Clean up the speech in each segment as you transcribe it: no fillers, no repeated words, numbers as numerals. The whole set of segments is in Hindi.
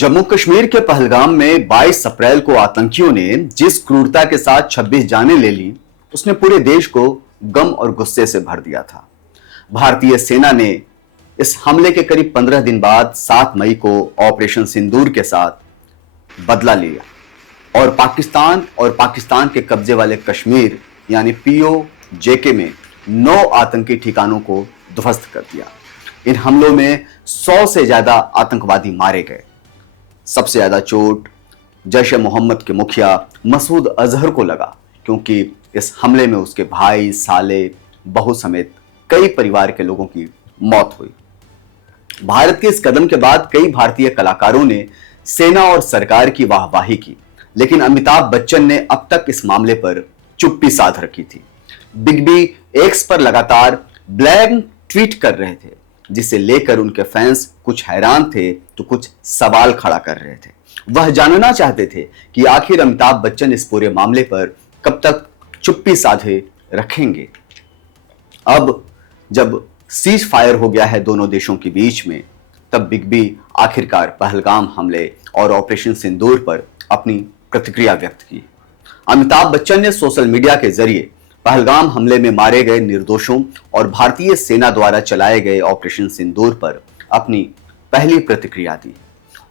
जम्मू कश्मीर के पहलगाम में 22 अप्रैल को आतंकियों ने जिस क्रूरता के साथ 26 जानें ले ली, उसने पूरे देश को गम और गुस्से से भर दिया था। भारतीय सेना ने इस हमले के करीब 15 दिन बाद 7 मई को ऑपरेशन सिंदूर के साथ बदला लिया और पाकिस्तान के कब्जे वाले कश्मीर यानी POJK में 9 आतंकी ठिकानों को ध्वस्त कर दिया। इन हमलों में 100 से ज्यादा आतंकवादी मारे गए। सबसे ज्यादा चोट जैश ए मोहम्मद के मुखिया मसूद अजहर को लगा, क्योंकि इस हमले में उसके भाई, साले, बहू समेत कई परिवार के लोगों की मौत हुई। भारत के इस कदम के बाद कई भारतीय कलाकारों ने सेना और सरकार की वाहवाही की, लेकिन अमिताभ बच्चन ने अब तक इस मामले पर चुप्पी साध रखी थी। बिग बी एक्स पर लगातार ब्लैंक ट्वीट कर रहे थे, जिसे लेकर उनके फैंस कुछ हैरान थे तो कुछ सवाल खड़ा कर रहे थे। वह जानना चाहते थे कि आखिर अमिताभ बच्चन इस पूरे मामले पर कब तक चुप्पी साधे रखेंगे। अब जब सीज फायर हो गया है दोनों देशों के बीच में, तब बिग बी आखिरकार पहलगाम हमले और ऑपरेशन सिंदूर पर अपनी प्रतिक्रिया व्यक्त की। अमिताभ बच्चन ने सोशल मीडिया के जरिए पहलगाम हमले में मारे गए निर्दोषों और भारतीय सेना द्वारा चलाए गए ऑपरेशन सिंदूर पर अपनी पहली प्रतिक्रिया दी।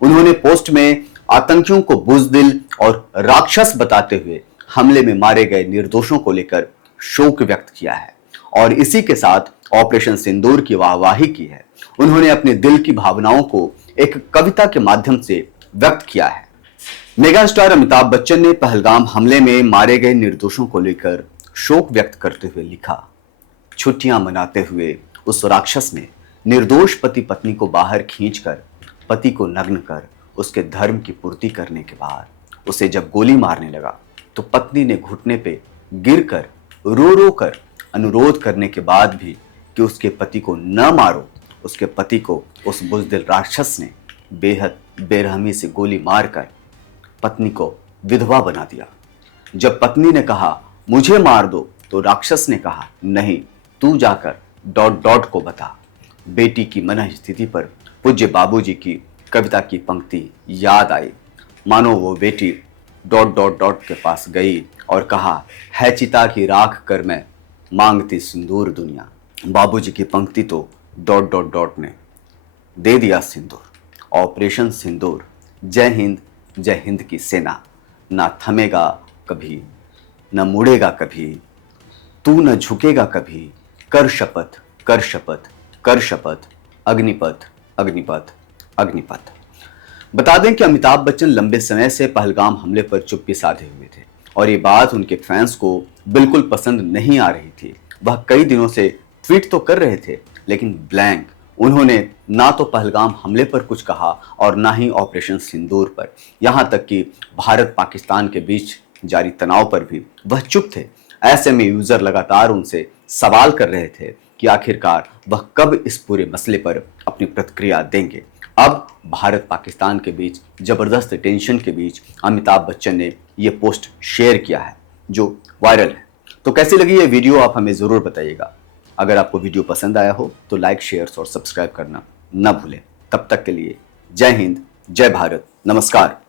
उन्होंने पोस्ट में आतंकियों को बुज़दिल और राक्षस बताते हुए हमले में मारे गए निर्दोषों को लेकर शोक व्यक्त किया है और इसी के साथ ऑपरेशन सिंदूर की वाहवाही की है। उन्होंने अपने दिल की भावनाओं को एक कविता के माध्यम से व्यक्त किया है। मेगा स्टार अमिताभ बच्चन ने पहलगाम हमले में मारे गए निर्दोषों को लेकर शोक व्यक्त करते हुए लिखा, छुट्टियां मनाते हुए उस राक्षस ने निर्दोष पति पत्नी को बाहर खींचकर पति को नग्न कर उसके धर्म की पूर्ति करने के बाद उसे जब गोली मारने लगा तो पत्नी ने घुटने पे गिरकर रो रो कर अनुरोध करने के बाद भी कि उसके पति को न मारो, उसके पति को उस बुज़दिल राक्षस ने बेहद बेरहमी से गोली मारकर पत्नी को विधवा बना दिया। जब पत्नी ने कहा मुझे मार दो, तो राक्षस ने कहा नहीं, तू जाकर ... को बता। बेटी की मनः स्थिति पर पूज्य बाबूजी की कविता की पंक्ति याद आई, मानो वो बेटी ... के पास गई और कहा, है चिता की राख कर मैं मांगती सिंदूर दुनिया। बाबूजी की पंक्ति तो ... ने दे दिया सिंदूर। ऑपरेशन सिंदूर, जय हिंद की सेना, ना थमेगा कभी, न मुड़ेगा कभी, तू न झुकेगा कभी, कर शपथ कर शपथ कर शपथ, अग्निपथ अग्निपथ अग्निपथ। बता दें कि अमिताभ बच्चन लंबे समय से पहलगाम हमले पर चुप्पी साधे हुए थे और ये बात उनके फैंस को बिल्कुल पसंद नहीं आ रही थी। वह कई दिनों से ट्वीट तो कर रहे थे, लेकिन ब्लैंक। उन्होंने ना तो पहलगाम हमले पर कुछ कहा और ना ही ऑपरेशन सिंदूर पर। यहां तक कि भारत पाकिस्तान के बीच जारी तनाव पर भी वह चुप थे। ऐसे में यूजर लगातार उनसे सवाल कर रहे थे कि आखिरकार वह कब इस पूरे मसले पर अपनी प्रतिक्रिया देंगे। अब भारत पाकिस्तान के बीच जबरदस्त टेंशन के बीच अमिताभ बच्चन ने यह पोस्ट शेयर किया है जो वायरल है। तो कैसी लगी ये वीडियो आप हमें जरूर बताइएगा। अगर आपको वीडियो पसंद आया हो तो लाइक, शेयर और सब्सक्राइब करना न भूलें। तब तक के लिए जय हिंद, जय भारत, नमस्कार।